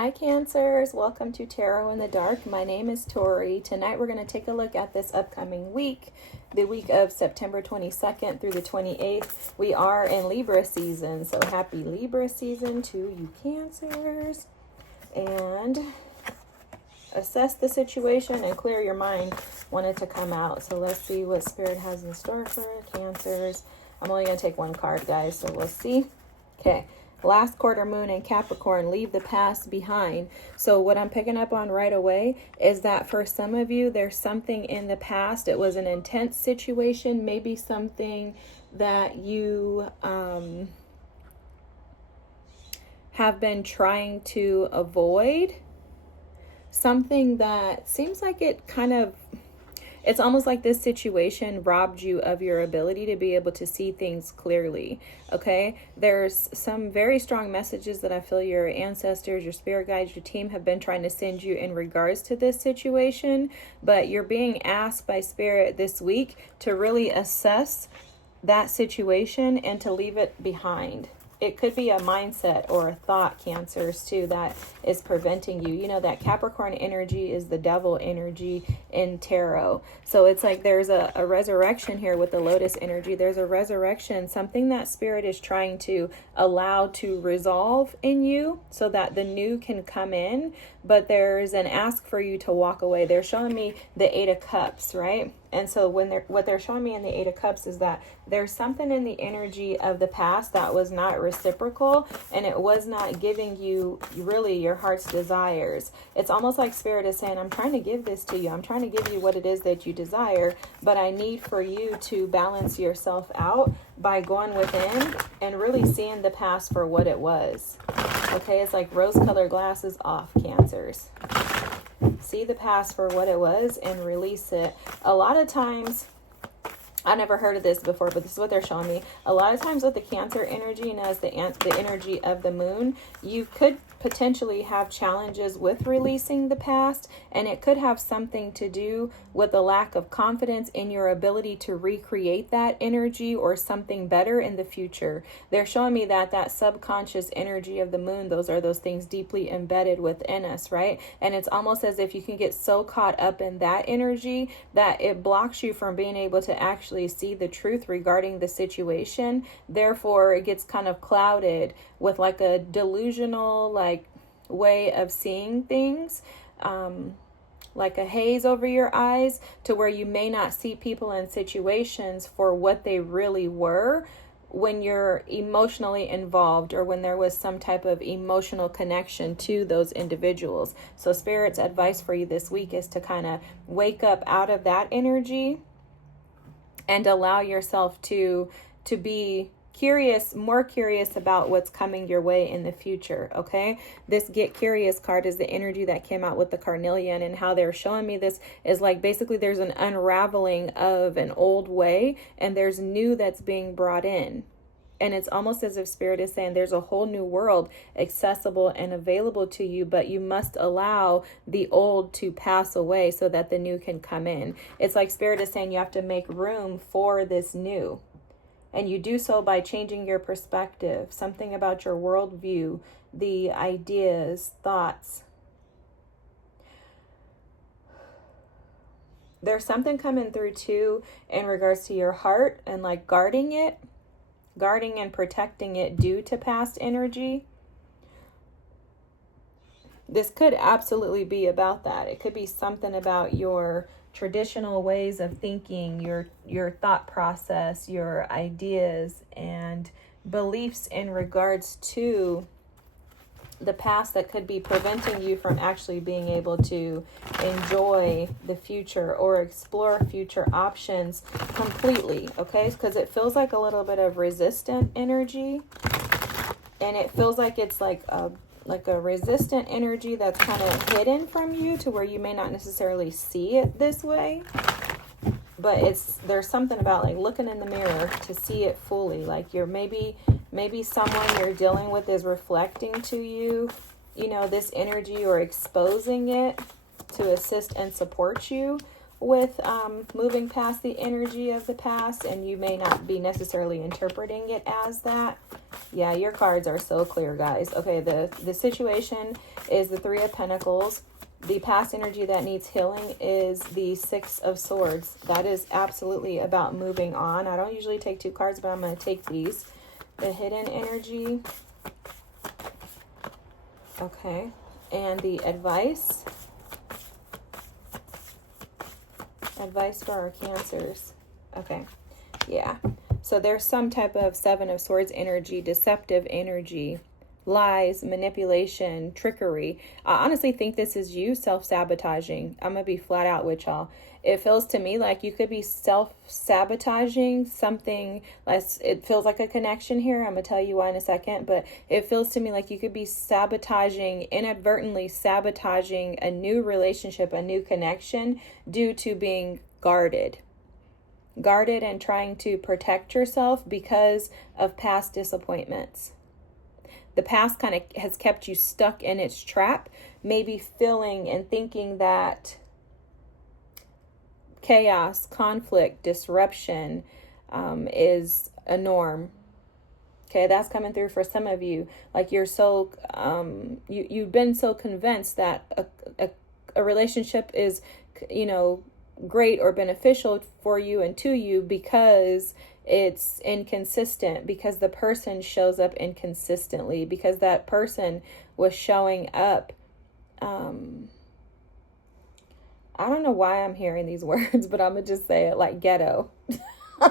Hi Cancers, welcome to Tarot in the Dark. My name is Tori. Tonight we're going to take a look at this upcoming week, the week of September 22nd through the 28th. We are in Libra season, so happy Libra season to you Cancers. And assess the situation and clear your mind when it to come out. So let's see what Spirit has in store for Cancers. I'm only going to take one card, guys, so we'll see. Okay. Last quarter moon in Capricorn, leave the past behind. So what I'm picking up on right away is that for some of you, there's something in the past. It was an intense situation, maybe something that you have been trying to avoid. Something that seems like it kind of, it's almost like this situation robbed you of your ability to be able to see things clearly, okay? There's some very strong messages that I feel your ancestors, your spirit guides, your team have been trying to send you in regards to this situation, but you're being asked by Spirit this week to really assess that situation and to leave it behind. It could be a mindset or a thought, Cancers, too, that is preventing you. You know, that Capricorn energy is the devil energy in tarot. So it's like there's a resurrection here with the Lotus energy. There's a resurrection, something that Spirit is trying to allow to resolve in you so that the new can come in. But there's an ask for you to walk away. They're showing me the Eight of Cups, right? And so what they're showing me in the Eight of Cups is that there's something in the energy of the past that was not reciprocal, and it was not giving you really your heart's desires. It's almost like Spirit is saying, I'm trying to give this to you. I'm trying to give you what it is that you desire, but I need for you to balance yourself out by going within and really seeing the past for what it was. Okay, it's like rose-colored glasses off, Cancers. See the past for what it was and release it. A lot of times, I never heard of this before, but this is what they're showing me. A lot of times with the Cancer energy and as the energy of the moon, you could potentially have challenges with releasing the past, and it could have something to do with a lack of confidence in your ability to recreate that energy or something better in the future. They're showing me that that subconscious energy of the moon, those are those things deeply embedded within us, right? And it's almost as if you can get so caught up in that energy that it blocks you from being able to actually see the truth regarding the situation. Therefore, it gets kind of clouded with like a delusional way of seeing things, like a haze over your eyes, to where you may not see people and situations for what they really were when you're emotionally involved or when there was some type of emotional connection to those individuals. So Spirit's advice for you this week is to kind of wake up out of that energy and allow yourself to be more curious about what's coming your way in the future, okay? This Get Curious card is the energy that came out with the Carnelian, and how they're showing me this is like basically there's an unraveling of an old way and there's new that's being brought in. And it's almost as if Spirit is saying there's a whole new world accessible and available to you, but you must allow the old to pass away so that the new can come in. It's like Spirit is saying you have to make room for this new. And you do so by changing your perspective, something about your worldview, the ideas, thoughts. There's something coming through too in regards to your heart and like guarding and protecting it due to past energy. This could absolutely be about that. It could be something about your traditional ways of thinking, your thought process, your ideas and beliefs in regards to the past that could be preventing you from actually being able to enjoy the future or explore future options completely, okay? Because it feels like a little bit of resistant energy, and it feels like it's like a resistant energy that's kind of hidden from you to where you may not necessarily see it this way, but there's something about like looking in the mirror to see it fully. Like you're maybe someone you're dealing with is reflecting to you, this energy, or exposing it to assist and support you, with moving past the energy of the past, and you may not be necessarily interpreting it as that. Yeah, your cards are so clear, guys. Okay, the situation is the Three of Pentacles. The past energy that needs healing is the Six of Swords. That is absolutely about moving on. I don't usually take two cards, but I'm going to take these. The hidden energy. Okay. And the advice. Advice for our Cancers. Okay. Yeah. So there's some type of Seven of Swords energy, deceptive energy, lies, manipulation, trickery. I honestly think this is you self-sabotaging. I'm going to be flat out with y'all. It feels to me like you could be self-sabotaging something. It feels like a connection here. I'm going to tell you why in a second. But it feels to me like you could be inadvertently sabotaging a new relationship, a new connection due to being guarded and trying to protect yourself because of past disappointments. The past kind of has kept you stuck in its trap, maybe feeling and thinking that chaos, conflict, disruption is a norm. Okay, that's coming through for some of you. Like you're so, you've been so convinced that a relationship is, great or beneficial for you and to you because it's inconsistent, because the person shows up inconsistently, because that person was showing up. I don't know why I'm hearing these words, but I'm going to just say it like ghetto. I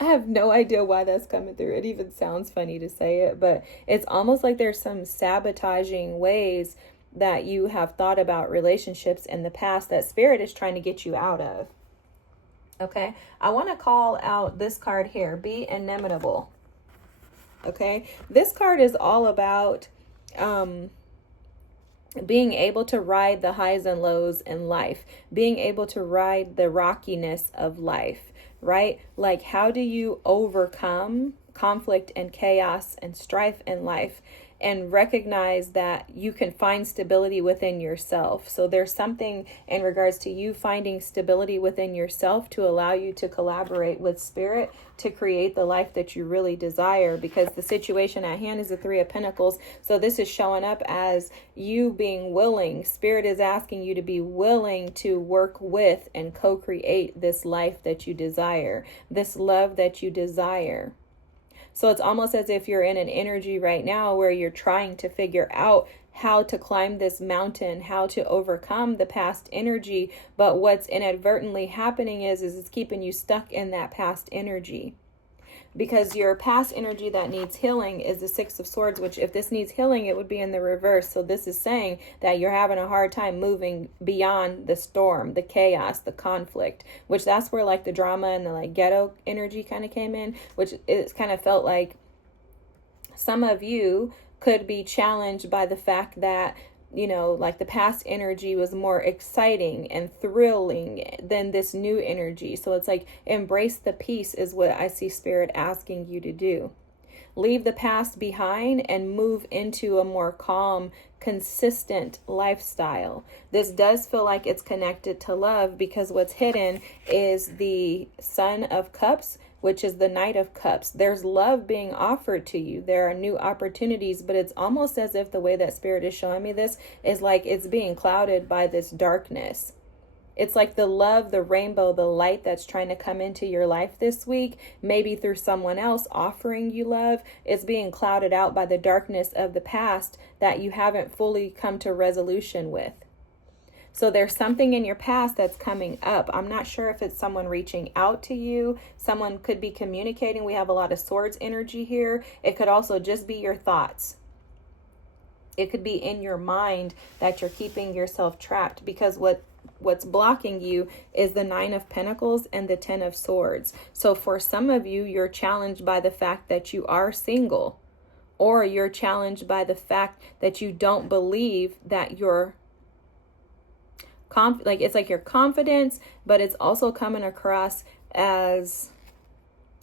have no idea why that's coming through. It even sounds funny to say it, but it's almost like there's some sabotaging ways that you have thought about relationships in the past that Spirit is trying to get you out of. Okay, I want to call out this card here, be inimitable. Okay, this card is all about being able to ride the highs and lows in life, being able to ride the rockiness of life, right? Like, how do you overcome conflict and chaos and strife in life and recognize that you can find stability within yourself? So there's something in regards to you finding stability within yourself to allow you to collaborate with Spirit to create the life that you really desire, because the situation at hand is the Three of Pentacles. So this is showing up as you being willing. Spirit is asking you to be willing to work with and co-create this life that you desire, this love that you desire. So it's almost as if you're in an energy right now where you're trying to figure out how to climb this mountain, how to overcome the past energy. But what's inadvertently happening is it's keeping you stuck in that past energy. Because your past energy that needs healing is the Six of Swords, which if this needs healing, it would be in the reverse. So this is saying that you're having a hard time moving beyond the storm, the chaos, the conflict, which that's where like the drama and the like ghetto energy kind of came in, which it's kind of felt like some of you could be challenged by the fact that, like the past energy was more exciting and thrilling than this new energy. So it's like embrace the peace is what I see Spirit asking you to do. Leave the past behind and move into a more calm, consistent lifestyle. This does feel like it's connected to love because what's hidden is the Son of Cups, which is the Knight of Cups. There's love being offered to you. There are new opportunities, but it's almost as if the way that Spirit is showing me this is like it's being clouded by this darkness. It's like the love, the rainbow, the light that's trying to come into your life this week, maybe through someone else offering you love, is being clouded out by the darkness of the past that you haven't fully come to resolution with. So there's something in your past that's coming up. I'm not sure if it's someone reaching out to you. Someone could be communicating. We have a lot of swords energy here. It could also just be your thoughts. It could be in your mind that you're keeping yourself trapped, because what's blocking you is the Nine of Pentacles and the Ten of Swords. So for some of you, you're challenged by the fact that you are single, or you're challenged by the fact that you don't believe that you're it's like your confidence, but it's also coming across as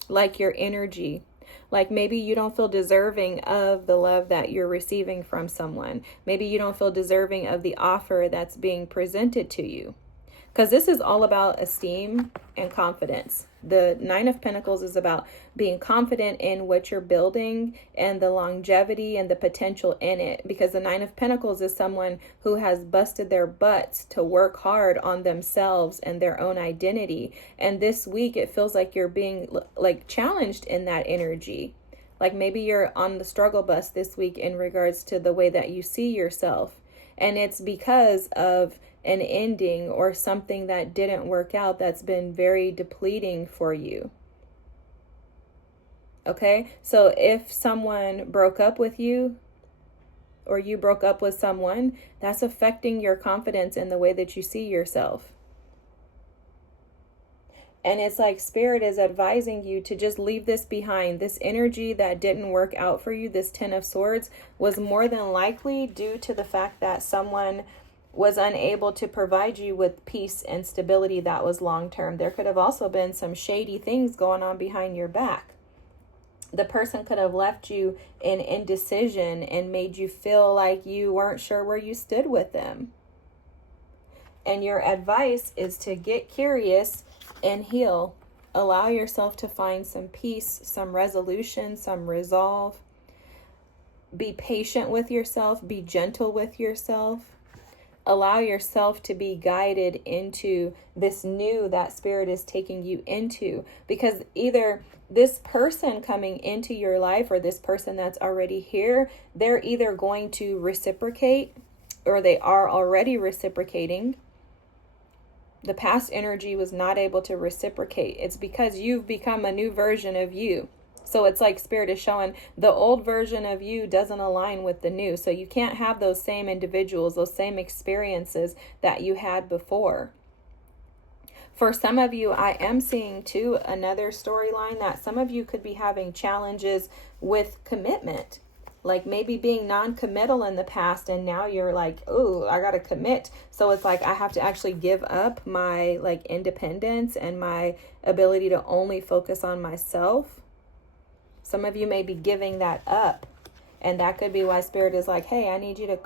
like your energy. Like maybe you don't feel deserving of the love that you're receiving from someone. Maybe you don't feel deserving of the offer that's being presented to you. Because this is all about esteem and confidence. The Nine of Pentacles is about being confident in what you're building and the longevity and the potential in it. Because the Nine of Pentacles is someone who has busted their butts to work hard on themselves and their own identity. And this week, it feels like you're being like challenged in that energy. Like maybe you're on the struggle bus this week in regards to the way that you see yourself. And it's because of an ending or something that didn't work out that's been very depleting for you. Okay? So if someone broke up with you or you broke up with someone, that's affecting your confidence in the way that you see yourself. And it's like Spirit is advising you to just leave this behind. This energy that didn't work out for you, this Ten of Swords, was more than likely due to the fact that someone was unable to provide you with peace and stability that was long-term. There could have also been some shady things going on behind your back. The person could have left you in indecision and made you feel like you weren't sure where you stood with them. And your advice is to get curious and heal. Allow yourself to find some peace, some resolution, some resolve. Be patient with yourself. Be gentle with yourself. Allow yourself to be guided into this new that Spirit is taking you into. Because either this person coming into your life or this person that's already here, they're either going to reciprocate or they are already reciprocating. The past energy was not able to reciprocate. It's because you've become a new version of you. So it's like Spirit is showing the old version of you doesn't align with the new. So you can't have those same individuals, those same experiences that you had before. For some of you, I am seeing too another storyline that some of you could be having challenges with commitment. Like maybe being non-committal in the past and now you're like, oh, I got to commit. So it's like I have to actually give up my like independence and my ability to only focus on myself. Some of you may be giving that up. And that could be why Spirit is like, hey, I need you to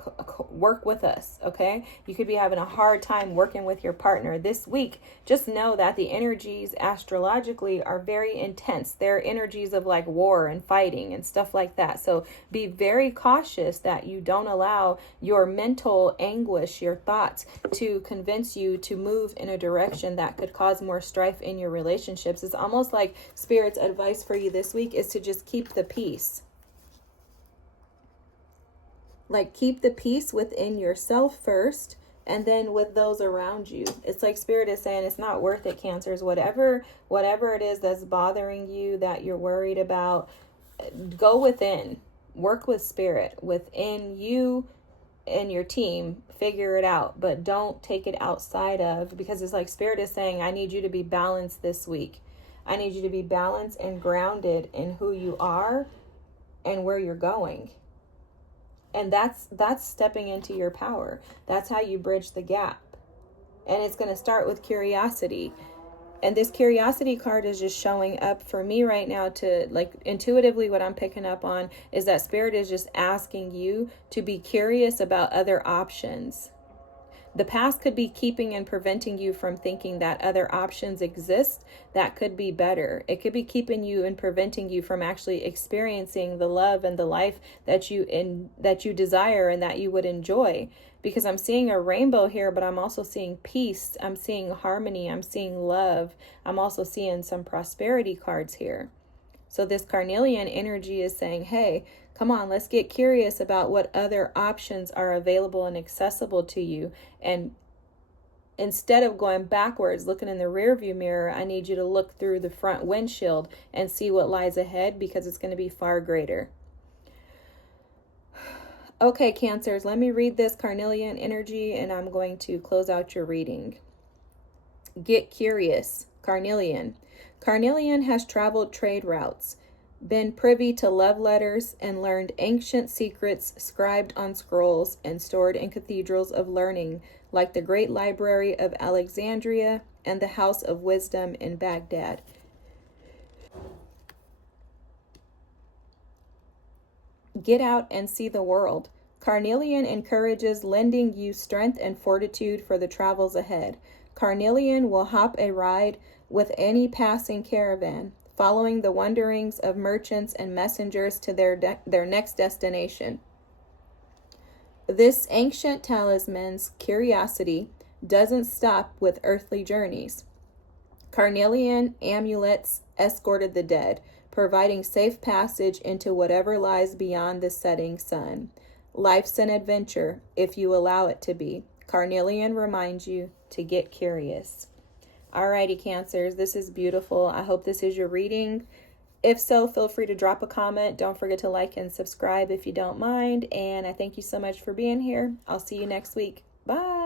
work with us, okay? You could be having a hard time working with your partner this week. Just know that the energies astrologically are very intense. They're energies of like war and fighting and stuff like that. So be very cautious that you don't allow your mental anguish, your thoughts, to convince you to move in a direction that could cause more strife in your relationships. It's almost like Spirit's advice for you this week is to just keep the peace. Like keep the peace within yourself first and then with those around you. It's like Spirit is saying it's not worth it, Cancers. Whatever it is that's bothering you, that you're worried about, go within. Work with Spirit within you and your team. Figure it out, but don't take it outside of, because it's like Spirit is saying, I need you to be balanced this week. I need you to be balanced and grounded in who you are and where you're going. And that's stepping into your power. That's how you bridge the gap. And it's going to start with curiosity. And this curiosity card is just showing up for me right now to, like, intuitively what I'm picking up on is that Spirit is just asking you to be curious about other options. The past could be keeping and preventing you from thinking that other options exist that could be better. It could be keeping you and preventing you from actually experiencing the love and the life that you desire and that you would enjoy. Because I'm seeing a rainbow here, but I'm also seeing peace. I'm seeing harmony. I'm seeing love. I'm also seeing some prosperity cards here. So this carnelian energy is saying, hey, come on, let's get curious about what other options are available and accessible to you. And instead of going backwards, looking in the rearview mirror, I need you to look through the front windshield and see what lies ahead, because it's going to be far greater. Okay, Cancers, let me read this carnelian energy and I'm going to close out your reading. Get curious, carnelian. Carnelian has traveled trade routes, been privy to love letters, and learned ancient secrets scribed on scrolls and stored in cathedrals of learning, like the Great Library of Alexandria and the House of Wisdom in Baghdad. Get out and see the world. Carnelian encourages lending you strength and fortitude for the travels ahead. Carnelian will hop a ride with any passing caravan, following the wanderings of merchants and messengers to their next destination. This ancient talisman's curiosity doesn't stop with earthly journeys. Carnelian amulets escorted the dead, providing safe passage into whatever lies beyond the setting sun. Life's an adventure, if you allow it to be. Carnelian reminds you to get curious. Alrighty, Cancers, this is beautiful. I hope this is your reading. If so, feel free to drop a comment. Don't forget to like and subscribe if you don't mind. And I thank you so much for being here. I'll see you next week. Bye.